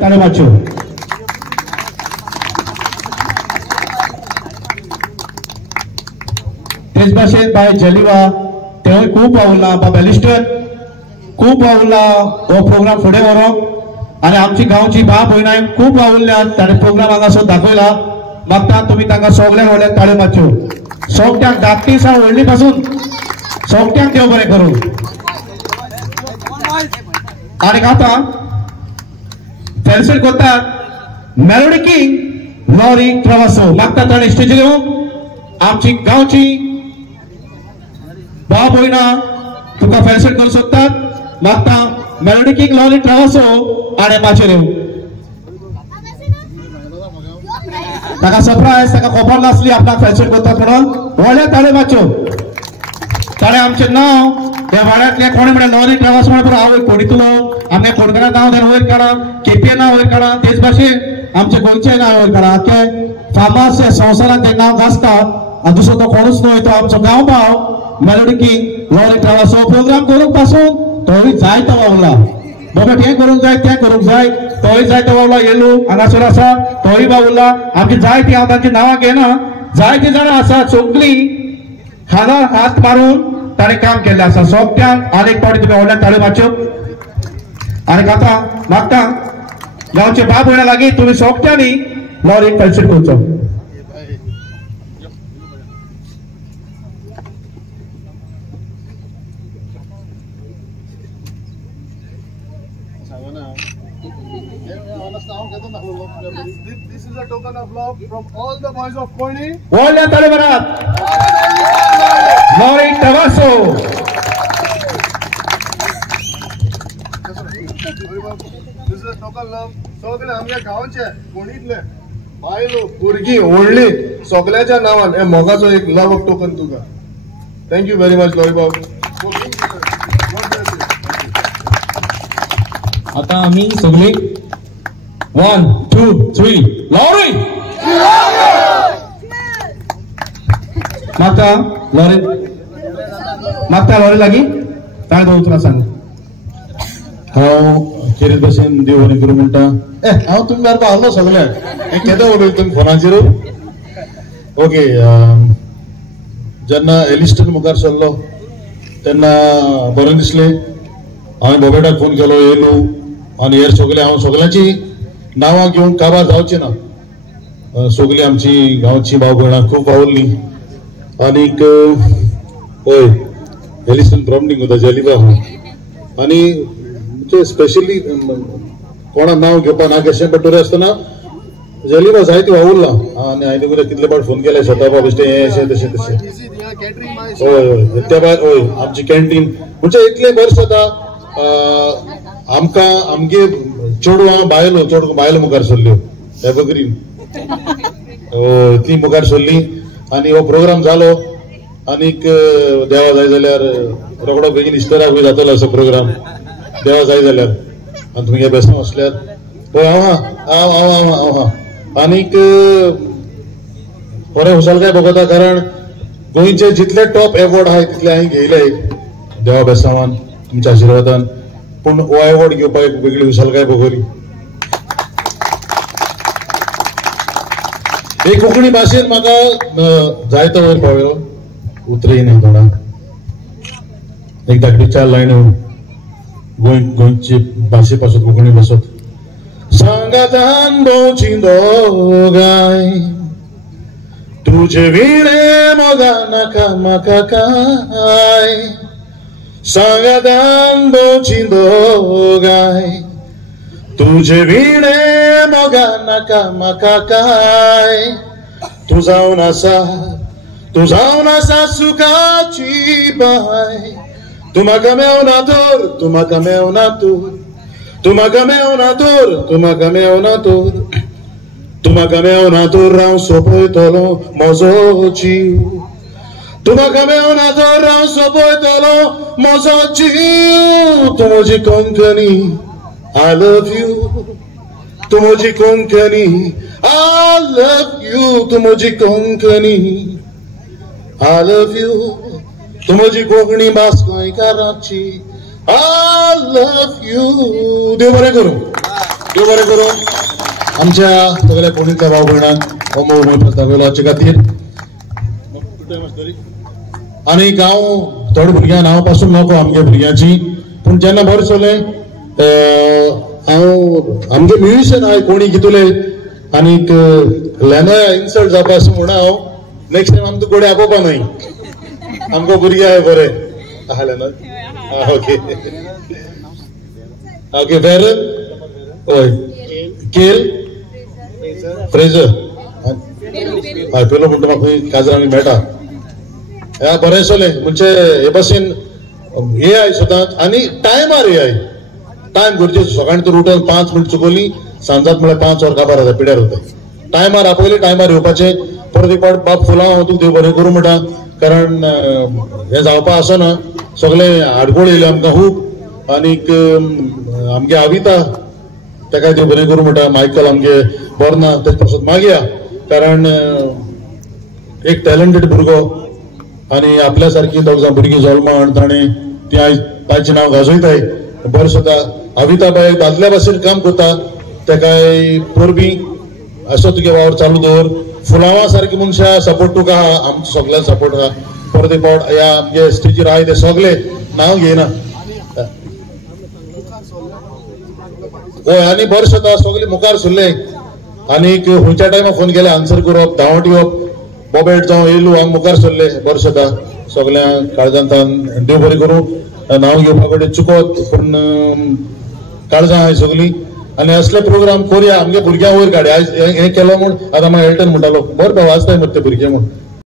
ताळे मारच्यो तेच भाशेन बाय जलिवा तेवूय खूब वावुरला बाबा एलिस्टर खूब वावुरला हो प्रोग्राम फुडें व्हरोंक आनी आमची गांवची भाव भयणां खूब वावुरल्यात ताणें प्रोग्राम हांगासर दाखयला मागता तुमी तांकां सगळ्यांक व्हडले ताळे मारच्यो सोगट्यांक धाकटी सावन व्हडली पासून सोगट्यांक देव बरें करूं आनी आतां फेल्सेट करतात मेलोडी किंग लॉरी ट्रावासो मागता ताणें स्टेजीर येवंक आमची गांवची भाव भयणां तुका फेल्सेट करूंक सोदतात मागता मेलोडी किंग लॉरी ट्रावासो आनी माचेर येवंक ताका सरप्रायज ताका खबर नासली आपणाक फेल्सेट करतात म्हणून व्हडले ताळे मारच्यो ताणें आमचें नांव त्या वाड्यांतले कोणे म्हळ्यार लॉरी ट्रावासो म्हणून हांव कोणितलो आमगे कोणकारा नांव धरून वयर काडा केपी नांव वयर काडा तेच भाशेन आमचे गोंयचें नांव वयर काडा आख्खे फामाद संवसारांत तें नांव गाजता दुसरो तो कोणूच न्हय तो आमचो गांव भाव melody king lorry Travasso programme करूंक पासून तोय जायतो वावुरला बाबा हें करूंक जाय तें करूंक जाय तोय जायतो वावुरला येलो हांगासर आसा तोय वावुरला आमची जायतीं हांव तांची नांवां घेना जायतीं जाणां आसा सगळीं हातार हात मारून ताणें काम केल्लें आसा सोगट्यांक आनीक फावटी तुमी व्हडल्यान ताळयो मारच्यो आनी आतां मागता गांवचे भाव भयणां लागीं तुमी सोगट्यांनी लॉरीक फेल्सेट करचो This is a token of love from all the boys of Pony. व्हडल्या ताळे मारात lorry Travasso This is a token love. सगळे आमच्या गावांचे कोणीतले बायलो भुरगीं व्हडली सगळ्याच्या नावान हे मोगाचो एक लव ऑफ टोकन तुका थँक्यू व्हेरी मच लॉरी बाब आता आम्ही सगळे 1 2 3 लॉरी मागता लॉरी लागीं ताळे दवरचो सांग हांव खेरीत भशेन देव बरें करूं म्हणटा हांव तुमी मारपा आहलो सगळ्यांक हें केदो उलयता तुमी फोनाचेर ओके जेन्ना एलिस्टर मुखार सरलो तेन्ना बरें दिसलें हांवें बोबेटाक फोन केलो येयलो आनी हेर सगळे हांव सगळ्यांची नांवां घेवंक काबार जावचें ना सगळीं आमची गांवची भाव भयणां खूब वावुरलीं आनीक हय एलिस्टर ब्रॉमडींग वता जलिबा आनी म्हणजे स्पेशली कोणा नांव घेवपा ना कशें बटोरे आसतना जलिबा जायती वावुरला आनी हांवें तुका कितले फावट फोन केले शेताबा बेश्टें हें अशें तशें तशें हय हय त्या भायर हय आमची कॅन्टीन म्हणजे इतलें बरें जाता आमकां आमगे चेडवां बायलो मुखार सरल्यो एवरग्रीन ती मुखार सरली आनी हो प्रोग्राम जालो आनीक देवा जाय जाल्यार रोखडो बेगीन इस्टराकूय जातलो असो प्रोग्राम देवा जाय जाल्यार आनी तुमगे बेसांव आसल्यार पळय हांव आनीक बरें खुशालकाय भोगता कारण गोंयचे जितले टॉप एवॉर्ड आहाय तितले हांवें घेयले देवा बेसांवान तुमच्या आशिर्वादान पूण हो एवॉर्ड घेवपाक एक वेगळी खुशालकाय भोगली हे कोंकणी भाशेन म्हाका जायतो वयर पावलो उतरय न्ही तोंडाक एक धाकटी 4 लायन्यो गोंयचे भाशे पासून कोंकणी भासत सांगातान भोंवची दोगाय तुजे विणे मोगा नाका म्हाका काय सांगातान भोंवची दोगाय तुजे विणे मोगा नाका म्हाका काय तू जावन आसा सुखाची बाय तू म्हाका मेवना तर तू म्हाका मेवना तर तू म्हाका मेवना तर तू म्हाका मेवना तर तू म्हाका मेवना तर हांव सोंपयतलो म्हजो जीव तू म्हाका मेवना तर हांव सोंपयतलो म्हजो जीव तू म्हजी कोंकणी I love you तू म्हजी कोंकणी I love you तू म्हजी कोंकणी I love you तू म्हजी कोंकणी भास गोंयकाराची I love you देव बरें करूं देव बरें करून आमच्या सगळ्या कोणीतल्या भाव भयणांक हो मोग दाखयलो हाचे खातीर आनी हांव थोड्या भुरग्यांक नांव पासून नको आमच्या भुरग्यांची पूण जेन्ना बरें चललें हांव आमगे म्युजिशियन हांव कोणी कितले आनीक लेना इन्सल्ट जावपा अशें म्हणून हांव नेक्स्ट टायम आमकां कोणी आपोवपा न्हय आमकां भुरगे आहाय बरें आहा लेना ओके ओके वेरन हय केल फ्रेजर हय पयलो म्हणटा म्हाका काजरांनी मेळटा ह्या बरें चलें म्हणजे हे भाशेन हे आय सदांच आनी टायमार हे आय टायम गरजेचो सकाळी तर उठोन 5 मिनट चुकवली सांजात म्हळ्यार 5 वर काबार जाता पिड्यार जाता टायमार आपयले टायमार येवपाचे परत एक पावट बाप फुलां हांव तुका देव बरें करूं म्हणटा कारण हे जावपा आसना सगळे आडकोळ येयले आमकां खूब आनीक आमगे आविता ताका देव बरें करूं म्हणटा मायकल आमगे बरो ना तेजे पासून मागया कारण एक टॅलंटेड भुरगो आनी आपल्या सारकी दोग जाण भुरगीं जल्माण ताणें ती आयज ताचें नांव गाजयताय बरें जाता अविता बाय दादल्या भाशेन काम करता ताकाय परबी असो तुगे वावर चालू दवर फुलावा सारकी मनशां सपोर्ट तुका आहा आमचो सगळ्यांक सपोर्ट आहा परत एक पावट ह्या आमगे स्टेजीर आहाय ते सगळे नांव घेयना हय आनी बरें जाता सगळे मुखार सरले आनीक खंयच्या टायमार फोन केले आन्सर करप धांवट येवप बोबेट जावं येयलो हांव मुखार सरले बरें जाता सगळ्यांक काळजांतान देव बरें करूं नांव घेवपा कडेन चुकत पूण काळजां आहाय सगळीं आनी असले प्रोग्राम करुया आमगे भुरग्यां वयर काडया आयज हें केलो म्हूण आतां म्हाका एल्टन म्हणटालो बरें वाजताय मरे ते भुरगे म्हूण